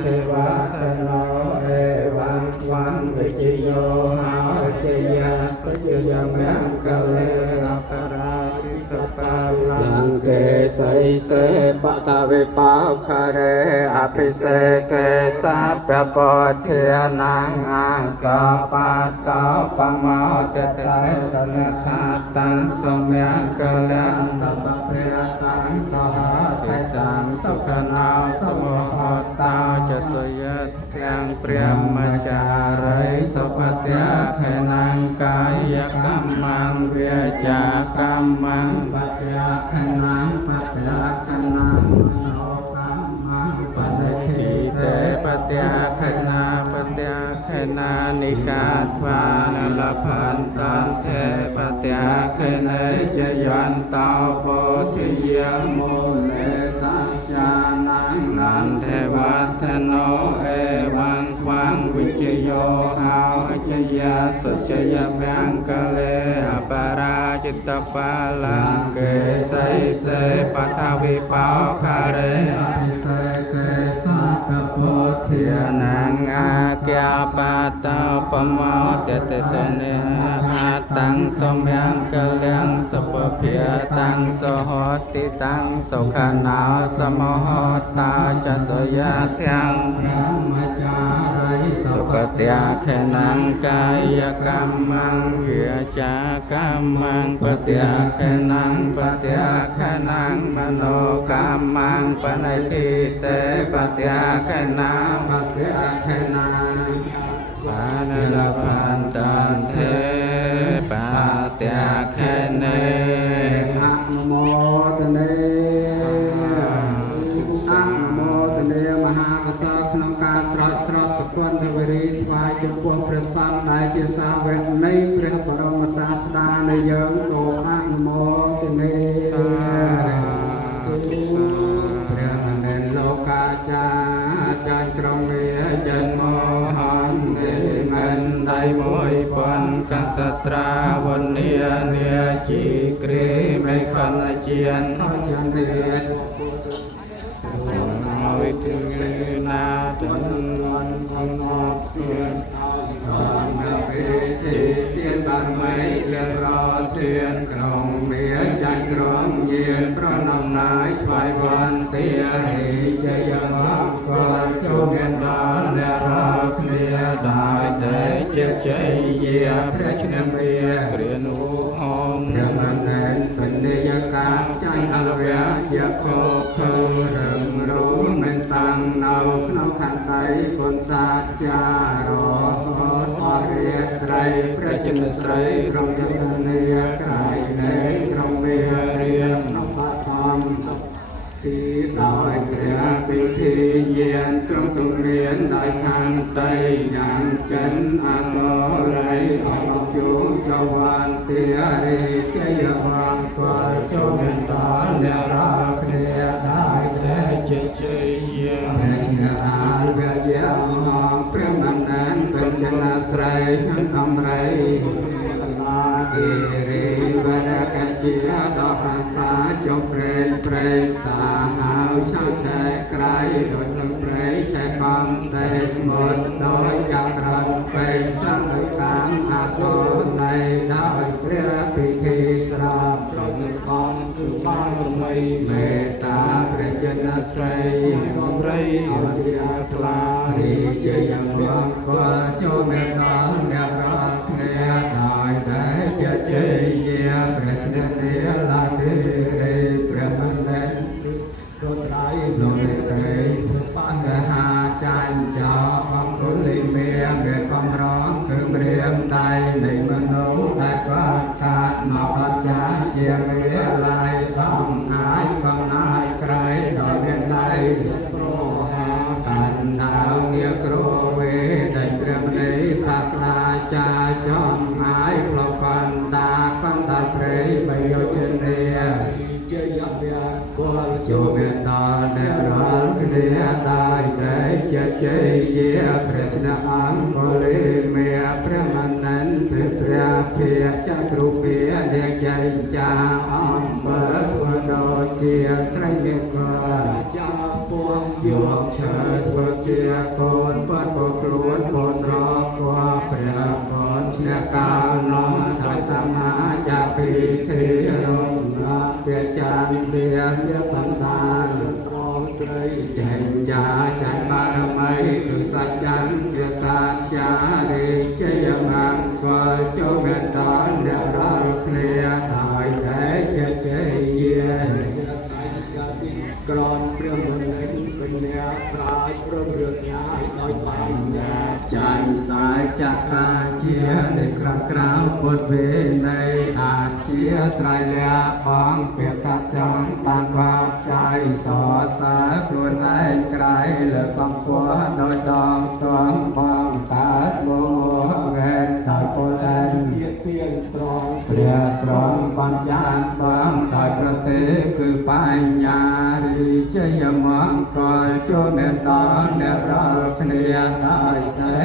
เทวะตโนเอวังวังวิจโยหาเจยัสจยเมงกะเลนะปราริตปาลังเกไสเสปะทะวิปาคาเรอภิเสเกสัพพะปะเทนังอังกาปัตตาปะมาเตเตสนะขาตังสมยังกะลังสัพเพตังสหะตังสุขนาสมุหตาจะสยดยังเปรียมจาริสัพพะเตขนังกายกรรมังเวียจากรรมังปัจจาขนังปัจจาขนังมโนกรรมังปฏิทิเตปัจจาขณาปัจจาขณานิกาทวานลพันตันเทปัจจาขณะจยันตาโพธิยมุเลสัจจานังนันเทวัฒโนเอวังควังวิจโยหาจยาสัจยแมงกะเลอปาราจิตตปาลังเกไสเสปะทาวิปาคาเรอภิเสเกสัพพะโพธินังอาเกยปะตาปะมะเตเตสเนหะตังสมยังกะเลงสัพเพตังสหติตังสุขนาสมหตาจะสยะทังพระมจาริสุปฏิอาขนังกายกรรมังเวียจากรรมังปฏิอาขนังปฏิอาขนังมโนกรรมังปณิทิเตปฏิอาขนังปฏิอาขนังปานลพันตันเทปฏิอาขเนนะโมตเนสัมโมตเนมหากษัตริย์ក្នុងការស្រោចស្រពសកលវិរីថ្វាយចំពោះព្រះសង្ឃដែលជាសាវកនៃព្រះបរមសាស្តានៃយើងសូមអនុមោទនាសាធុព្រះមណ្ឌលលោកាចាចាញ់ក្រុងវាចិនមហននិមិនដៃមួយប៉ុនកសត្រាវនីនាជីគ្រីមេខនជានចន្ទិវិទ្យានាតនធម្មព្រៀនធម្មវិធីទានបារមីលរទានក្រុងមានចាញ់ក្រុងយានប្រណំណាយថ្វាយវន្ទារីជយអង្គចូលមានដល់អ្នករាល់គ្នាដោយតែជាជ័យយាព្រះឈ្នះវាគ្រានុហងព្រះមណ្ឌលពិនិយកាចាញ់អលវៈយកខោខើរឹងរូនមិនតាំងនៅក្នុងខន្តីគុណសាចាររហតអរិយត្រីព្រះជន្មស្រីរំលឹកនាកាយនៃក្រុងមេរៀងក្នុងបឋមទីដោយព្រះពិធីយានត្រង់ទំមានដោយខន្តីញ៉ាំចិនអសរិយអរជូចវន្ទារីជយវង្គលចូលមានដល់អ្នករាល់គ្នាដោយតែជាជ័យយាអាវៈយាព្រះមណ្ឌលបញ្ចនាស្រ័យក្នុងអំរៃឡាគិរិវរកជាដល់ប្រាចុប្រេនប្រេសាហៅឆៅឆែក្រៃដោយនឹងប្រេឆែកំតែមុតដោយកាប់រំពេញតាមដោយតាមអាសូរនៃដោយព្រះពិធីស្រោបក្នុងកំគឺបានរមីមេត្តាព្រះជន្មស្រីកំរៃអរិយថ្លារីជយអង្គចូលមេត្តាអ្នករាល់គ្នាដោយតែជាជ័យយាព្រះជន្មនាឡាទេរីព្រះមណ្ឌលដូចដៃលោកទេបញ្ហាចាញ់ចោអង្គុលិមេមេកំរងគឺរៀងដៃនៃមនុស្សដែលបានកាត់មកអច្ចាជាមេឡាយកំណាយកំណាយក្រៃដល់មានដៃព្រោះហាកាន់ដៅងារគ្រូវេដែលព្រះមនីសាស្ត្រាចារ្យចំងាយផ្លុកកន្តាកំតាព្រៃបយោជនាជយវៈគុលចូលមានដល់អ្នករាល់គ្នាដោយតែជាជ័យយាព្រះឈ្នះអង្គលេមេព្រះមណ្ឌលព្រះភិយចគ្រូភិយអ្នកចៃចាអំបើធ្វើដូចជាស្រីមេកចាពួងយកឈើធ្វើ ជាកូនបាត់ក៏ខ្លួនខ្លួនរកว่าព្រះកូនជាកាលនោះដោយសម្មាចាពីធីរងណាព្រះចានវាជាបណ្ដាលត្រង់ត្រីចេញចាចាបារមីគឺសច្ចានវាសាជារិជយមង្គលចូលមេត្តាអ្នករាល់គ្នាដោយតែជាជ័យក្រនព្រះមន្ត្រីពេញអ្នកប្រាជ្ញព្រមរឿងស្នាដោយបញ្ញាចាញ់សាយចក្រាជានៃក្រំក្រៅពុទ្ធវេនៃអាជាស្រ័យលះផងពាក្យសត្យចំបានក្បាត់ใจសរសើរខ្លួនឯងក្រៃលើកំពស់ដោយដងទងបងកើតមកងែនដោយពលតែនជាទៀងត្រង់ព្រះត្រង់បានចានបងដោយប្រទេគឺបញ្ញារីជ័យមង្គលចូលអ្នកដល់អ្នករាល់គ្នាដោយតែ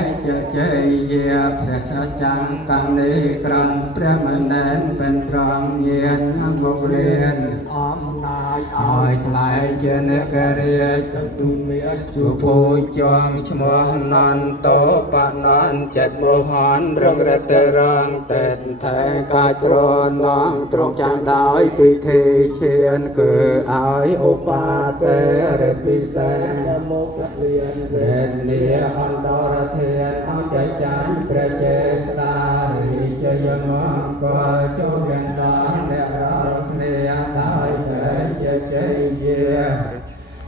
ជ័យយាព្រះសច្ចាកម្មនេះក្រំព្រះមនេនเป็นត្រង់ញាណមករៀនអំណាចឲ្យថ្លៃជាអ្នកករិយចតុមេជួពូចងឈ្មោះនន្តោបណនចិត្តមោហនរងរតរងតែនថែកាយត្រនងទ្រង់ចាំដោយពិធីឈានគឺឲ្យឧបាទេរិពិសេសមកលៀនព្រះនាអន្តរធានអចចាញ់ព្រះចេស្តារិជយមង្គលចូលយ៉ាងដល់អ្នករាល់គ្នាដោយតែជាជ័យយា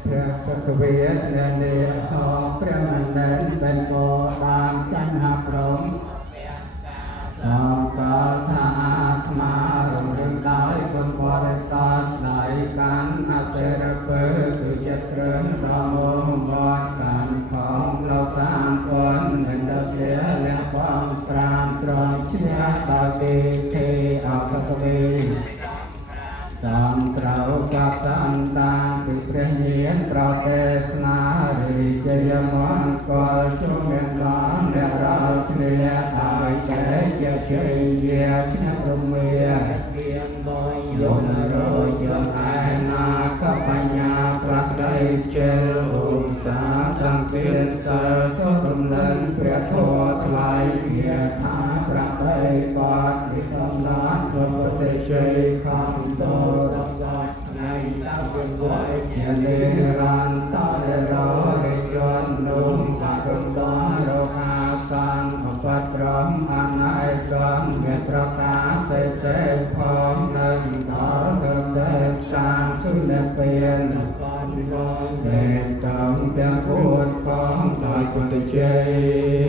ព្រះពកវេជ្ននេខព្រះមណ្ឌលเป็นโกតាមចន្ទហព្រមសង្កលថាអាត្មារំលឹកដោយគុណបរិស័ទដោយកាន់អសេរពើគឺចិត្តត្រឹមដល់មកបនកាន់ของเรา3คนមិនដល់ព្រះលះបង5ត្រង់ឈ្នះដល់ទេទេអកកវេសំត្រូវกับសន្តានគឺព្រះញាណប្រទេសនារីជ័យមង្គលចូលមានដល់អ្នករាល់គ្នាដោយចេះជាជ័យយាឈ្នះព្រមេមានដោយយនរយនឯណាកបញ្ញាប្រតិជិលឧស្សាសង្កេតសើសុរំលឹងព្រះធម៌ថ្លៃវាថាប្រតិបត្តិវិកំណានសុពតិជ័យខំសូរថ្ងៃតាមវិញដោយជាលេរានសរររិយននុំបារំដល់រកាសានអបត្រមអនាយកំមេត្រកាសេចេផងនឹងដល់កសេសានសុនពៀនបានរងតែតំទាំងពួតកងដោយគុណជ័យ